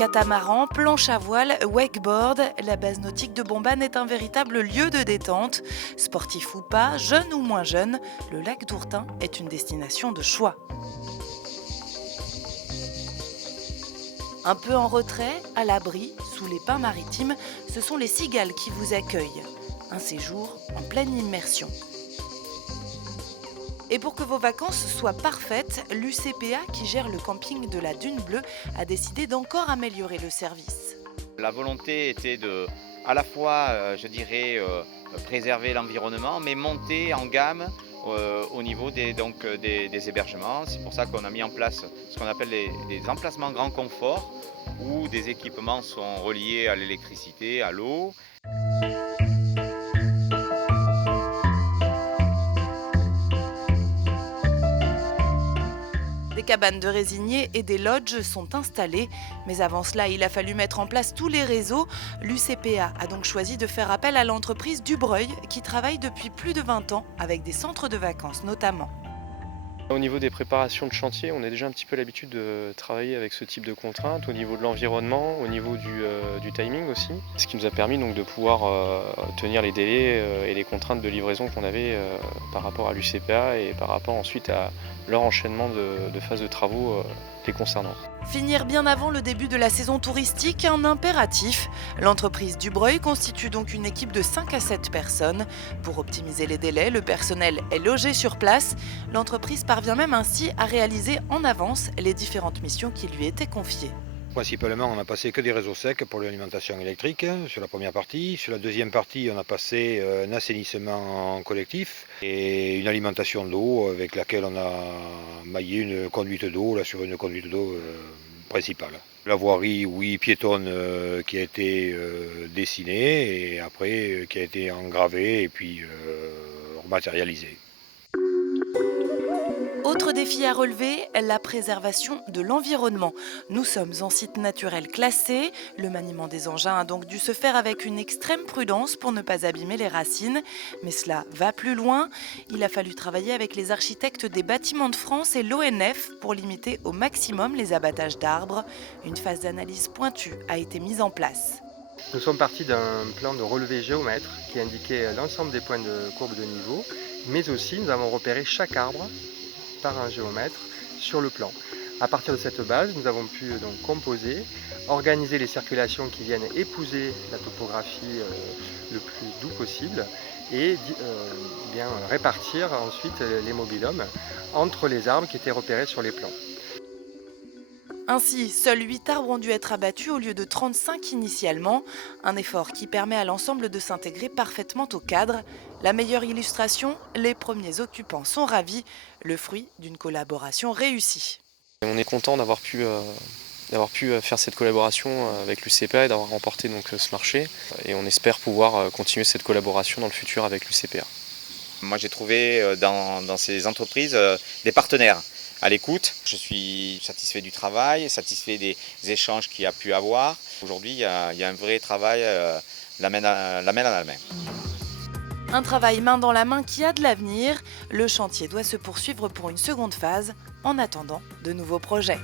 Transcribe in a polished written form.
Catamaran, planche à voile, wakeboard, la base nautique de Bombane est un véritable lieu de détente. Sportif ou pas, jeune ou moins jeune, le lac d'Ourtin est une destination de choix. Un peu en retrait, à l'abri, sous les pins maritimes, ce sont les cigales qui vous accueillent. Un séjour en pleine immersion. Et pour que vos vacances soient parfaites, l'UCPA, qui gère le camping de la Dune Bleue, a décidé d'encore améliorer le service. La volonté était de, à la fois, préserver l'environnement, mais monter en gamme au niveau des hébergements. C'est pour ça qu'on a mis en place ce qu'on appelle des emplacements grand confort, où des équipements sont reliés à l'électricité, à l'eau. Des cabanes de résiniers et des lodges sont installées. Mais avant cela, il a fallu mettre en place tous les réseaux. L'UCPA a donc choisi de faire appel à l'entreprise Dubreuil, qui travaille depuis plus de 20 ans avec des centres de vacances notamment. Au niveau des préparations de chantier, on a déjà un petit peu l'habitude de travailler avec ce type de contraintes, au niveau de l'environnement, au niveau du timing aussi. Ce qui nous a permis donc de pouvoir tenir les délais et les contraintes de livraison qu'on avait par rapport à l'UCPA et par rapport ensuite à leur enchaînement de phases de travaux les concernant. Finir bien avant le début de la saison touristique, un impératif. L'entreprise Dubreuil constitue donc une équipe de 5 à 7 personnes. Pour optimiser les délais, le personnel est logé sur place. L'entreprise parvient même ainsi à réaliser en avance les différentes missions qui lui étaient confiées. Principalement, on n'a passé que des réseaux secs pour l'alimentation électrique sur la première partie. Sur la deuxième partie, on a passé un assainissement collectif et une alimentation d'eau avec laquelle on a maillé une conduite d'eau là, sur une conduite d'eau principale. La voirie, oui, piétonne qui a été dessinée et après qui a été engravée et puis rematérialisée. Autre défi à relever, la préservation de l'environnement. Nous sommes en site naturel classé. Le maniement des engins a donc dû se faire avec une extrême prudence pour ne pas abîmer les racines. Mais cela va plus loin. Il a fallu travailler avec les architectes des Bâtiments de France et l'ONF pour limiter au maximum les abattages d'arbres. Une phase d'analyse pointue a été mise en place. Nous sommes partis d'un plan de relevé géomètre qui indiquait l'ensemble des points de courbe de niveau, mais aussi nous avons repéré chaque arbre par un géomètre sur le plan. À partir de cette base, nous avons pu donc composer, organiser les circulations qui viennent épouser la topographie le plus doux possible et bien répartir ensuite les mobil-hommes entre les arbres qui étaient repérés sur les plans. Ainsi, seuls 8 arbres ont dû être abattus au lieu de 35 initialement, un effort qui permet à l'ensemble de s'intégrer parfaitement au cadre. La meilleure illustration, les premiers occupants sont ravis, le fruit d'une collaboration réussie. On est content d'avoir pu faire cette collaboration avec l'UCPA et d'avoir remporté donc ce marché. Et on espère pouvoir continuer cette collaboration dans le futur avec l'UCPA. Moi, j'ai trouvé dans ces entreprises des partenaires à l'écoute. Je suis satisfait du travail, satisfait des échanges qu'il y a pu avoir. Aujourd'hui, il y a un vrai travail, la main dans la main. Un travail main dans la main qui a de l'avenir. Le chantier doit se poursuivre pour une seconde phase, en attendant de nouveaux projets.